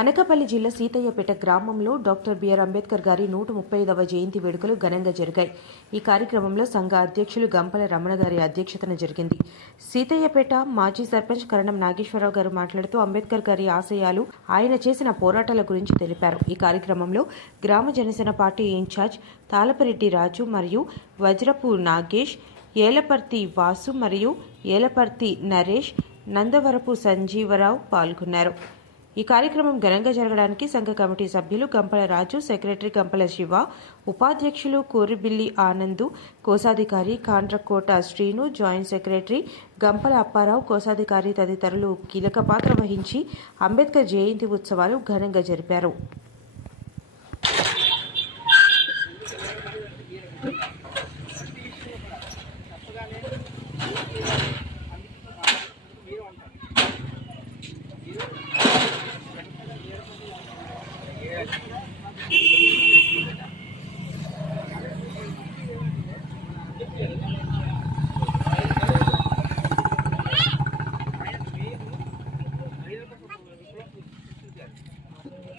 అనకాపల్లి జిల్లా సీతయ్యపేట గ్రామంలో doctor BR Ambedkar గారి 135వ జయంతి వేడుకలు ఘనంగా జరిగాయి. ఈ కార్యక్రమంలో సంఘ అధ్యక్షులు గంపల రమణ గారి అధ్యక్షతన జరిగింది. సీతయ్యపేట మాజీ సర్పంచ్ కరణం నాగేశ్వరరావు గారు మాట్లాడుతూ అంబేద్కర్ గారి ఆశయాలు, ఆయన చేసిన పోరాటాల గురించి తెలిపారు. ఈ కార్యక్రమంలో గ్రామ జనసేన పార్టీ ఇన్ఛార్జ్ తాళపరెడ్డి రాజు మరియు వజ్రపు నాగేష్, ఏలపర్తి వాసు మరియు ఏలపర్తి నరేష్, నందవరపు సంజీవరావు పాల్గొన్నారు. ఈ కార్యక్రమం ఘనంగా జరగడానికి సంఘ కమిటీ సభ్యులు గంపల రాజు, సెక్రటరీ గంపల శివ, ఉపాధ్యక్షులు కోరిబిల్లి ఆనందు, కోశాధికారి కాండ్రకోట శ్రీను, జాయింట్ సెక్రటరీ గంపల అప్పారావు, కోశాధికారి తదితరులు కీలక పాత్ర వహించి అంబేద్కర్ జయంతి ఉత్సవాలు ఘనంగా జరిపారు.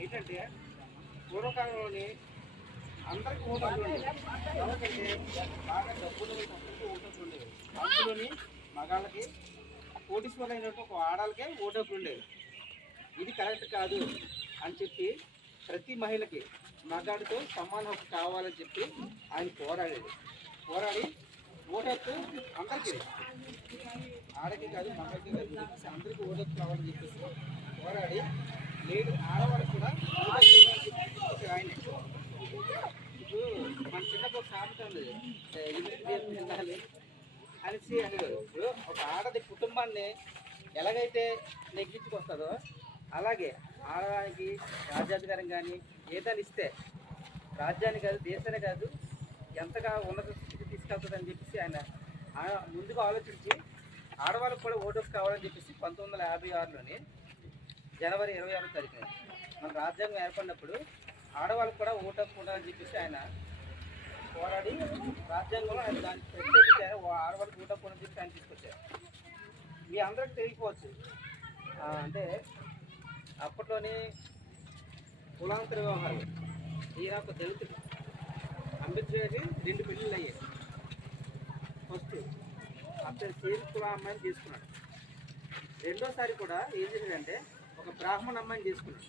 ఏంటంటే పూర్వకాలంలోని అందరికీ ఓటర్లు ఉండేవి. ఎవరికంటే బాగా డబ్బులు ఓటర్లు ఉండేవి. అందులోని మగాళ్ళకి కోటీశ్వరులైనట్టు ఒక ఆడాలకే ఓటర్లు ఉండేవి. ఇది కరెక్ట్ కాదు అని చెప్పి ప్రతి మహిళకి మగాడితో సమాన హక్కు కావాలని చెప్పి ఆయన పోరాడి ఓటర్లు అందరికీ, ఆడకి కాదు మగకి కాదు, అందరికీ ఓటర్లు కావాలని చెప్పేసి పోరాడి నేడు ఆడవాళ్ళకి కూడా ఆయన ఇప్పుడు మన చిన్నప్పుడు సామెత ఉంది, వెళ్ళాలి అనేసి అనేవారు. ఇప్పుడు ఒక ఆడది కుటుంబాన్ని ఎలాగైతే నెగ్గించుకొస్తుందో అలాగే ఆడడానికి రాజ్యాధికారం కానీ ఏదైనా ఇస్తే రాజ్యాన్ని కాదు దేశాన్ని కాదు ఎంతగా ఉన్నత స్థితికి తీసుకెళ్తుందని చెప్పేసి ఆయన ముందుగా ఆలోచించి ఆడవాళ్ళకు కూడా ఓటు కావాలని చెప్పేసి 1956లోని జనవరి 26వ తారీఖున మన రాజ్యాంగం ఏర్పడినప్పుడు ఆడవాళ్ళకు కూడా ఓటు హక్కు ఉండాలని చెప్పేసి ఆయన పోరాడి రాజ్యాంగంలో ఆయన దాన్ని ప్రత్యేకించి ఆడవాళ్ళకి ఓటు హక్కు ఉండాలని చెప్పి ఆయన తీసుకొచ్చారు. మీ అందరికీ తెలియకపోవచ్చు, అంటే అప్పట్లోనే కులాంతర వ్యవహారాలు, ఈయన ఒక దళితుడు. అంబేద్కర్కి 2 పెళ్ళిళ్ళు అయ్యాయి. ఫస్ట్ అతను సేమ్ కుల అమ్మాయిని చేసుకున్నాడు. రెండోసారి కూడా ఏం చేశాడంటే ఒక బ్రాహ్మణ అమ్మాయిని చేసుకున్నాడు.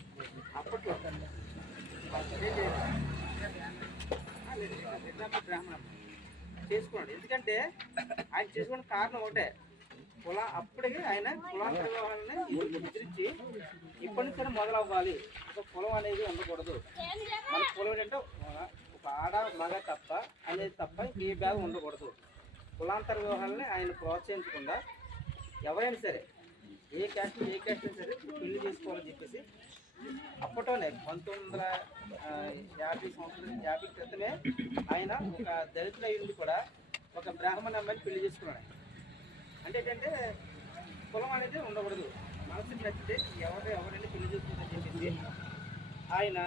అప్పట్లో బ్రాహ్మణ అమ్మాయి చేసుకున్నాడు. ఎందుకంటే ఆయన చేసుకున్న కారణం ఒకటే, అప్పటికి ఆయన కులాంతర వ్యవహారాన్ని ఎదిరించి ఇప్పటి నుంచి మొదలవ్వాలి. ఒక కులం అనేది ఉండకూడదు. మన కులం ఏంటంటే ఒక ఆడ మగ తప్ప అనేది తప్ప ఏ బ్యాగ్ ఉండకూడదు. కులాంతర వ్యవహారాన్ని ఆయన ప్రోత్సహించకుండా ఎవరైనా సరే ఏ క్యాస్ట్ అయినా సరే పెళ్లి చేసుకోవాలని చెప్పేసి అప్పట్లోనే 1950 క్రితమే ఆయన ఒక దళితుల అయ్యింది కూడా ఒక బ్రాహ్మణ అమ్మాయిని పెళ్లి చేసుకున్నాడు. అంటే ఏంటంటే కులం అనేది ఉండకూడదు, మనసుకి నచ్చితే ఎవరైనా పెళ్లి చేసుకుందని చెప్పేసి ఆయన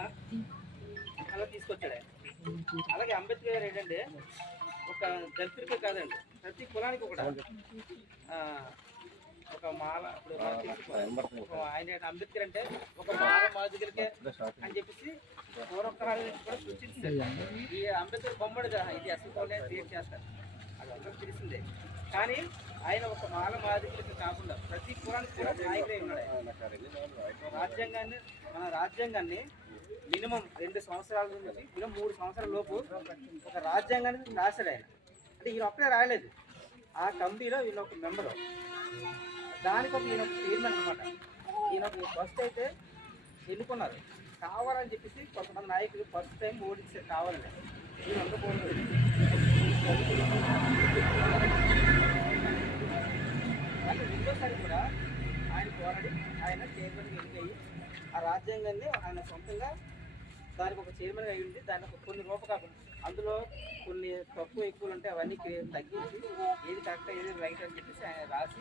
అలా తీసుకొచ్చాడు ఆయన. అలాగే అంబేద్కర్ గారు ఏంటంటే ఒక దళితుడికే కాదండి, ప్రతి కులానికి కూడా ఒక మాల, ఇప్పుడు ఆయన అంబేద్కర్ అంటే ఒక మాల మాదిరికే అని చెప్పేసి పూర్వకాలం కూడా సృష్టించారు. ఈ అంబేద్కర్ బొమ్మడుగా ఇది అసలు క్రియేట్ చేస్తారు, అది అందరికీ తెలిసిందే. కానీ ఆయన ఒక మాల మాదిరికే కాకుండా ప్రతి కులానికి కూడా నాయకుడై ఉన్నాడు. మన రాజ్యాంగాన్ని మినిమం 2 సంవత్సరాల నుంచి మినిమం 3 సంవత్సరాల లోపు ఒక రాజ్యాంగాన్ని రాశాడు ఆయన. అంటే ఈయన ఒక్కడే రాయలేదు, ఆ కమిటీలో ఈయన ఒక మెంబరు, దానికొక ఈయన ఒక చైర్మన్ అనమాట. ఈయన ఫస్ట్ అయితే ఎన్నుకున్నారు కావాలని చెప్పేసి కొంతమంది నాయకులు ఫస్ట్ టైం ఓడించారు కావాలని. ఈయన ఉండకూడదు, కానీ రెండోసారి కూడా ఆయన పోరాడి ఆయన చైర్మన్గా ఎన్నికయ్యి ఆ రాజ్యాంగాన్ని ఆయన సొంతంగా దానికి ఒక చైర్మన్గా అయ్యి ఉండి దానికి కొన్ని రూపకాలు, అందులో కొన్ని తక్కువ ఎక్కువలు ఉంటే అవన్నీ తగ్గించి ఏది కరెక్ట్ ఏది రైట్ అని చెప్పేసి ఆయన రాసి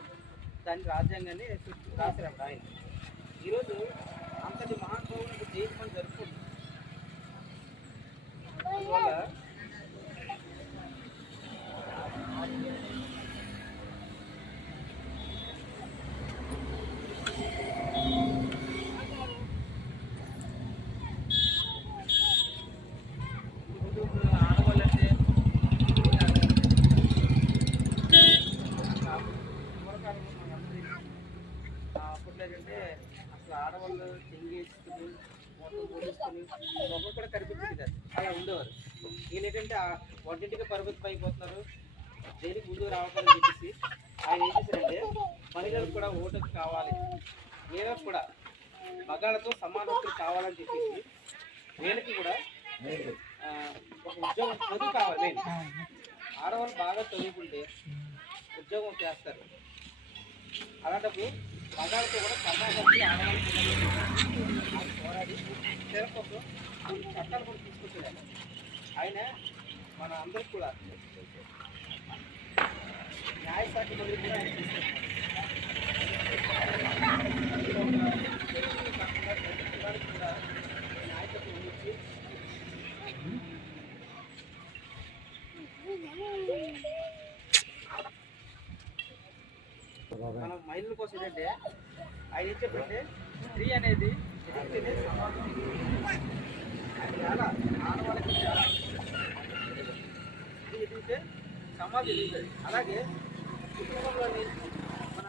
దాని రాజ్యాంగాన్ని రాశారు ఆయన. ఈరోజు అంతటి మహానుభావులకు జయంతి మనం జరుపుకుంటాం. అందువల్ల ఆడవాళ్ళంటే అప్పట్లో ఏంటంటే అసలు ఆడవాళ్ళు చెంగేసుకుని మొత్తం పోలీసుకుని మొగ్గ కూడా కనిపించింది కాదు, అలా ఉండేవారు. వీళ్ళు ఏంటంటే వంటింటికి పరిమితం అయిపోతున్నారు, దేనికి ముందుకు రావట్లేదని చెప్పేసి ఆయన ఏం చేశారంటే మహిళలకు కూడా ఓటుకు కావాలి, వీళ్ళకు కూడా మగాళ్ళతో సమానత్వం కావాలని చెప్పేసి వీళ్ళకి కూడా ఒక ఉద్యోగం చదువు కావాలి. మెయిన్ ఆడవాళ్ళు బాగా చదువుకుంటే ఉద్యోగం చేస్తారు. అలాంటప్పుడు మగాళ్ళతో కూడా సమాజానికి ఆడవాళ్ళకి పోరాడి సేవ కోసం కొన్ని చట్టాలు కూడా తీసుకొచ్చారు ఆయన. మన అందరికి కూడా న్యాయశాఖ మంత్రి కూడా ఆయన తీసుకొచ్చారు. కూడా నాయకత్వం వహించి మన మహిళల కోసం ఏంటంటే ఆయన ఏం చెప్పంటే స్త్రీ అనేది ఎదిగితేనే సమాజం అది చాలా ఆడవాళ్ళకి చాలా స్త్రీ ఎదిగితే సమాజం ఎదుగుతుంది. అలాగే కుటుంబంలోని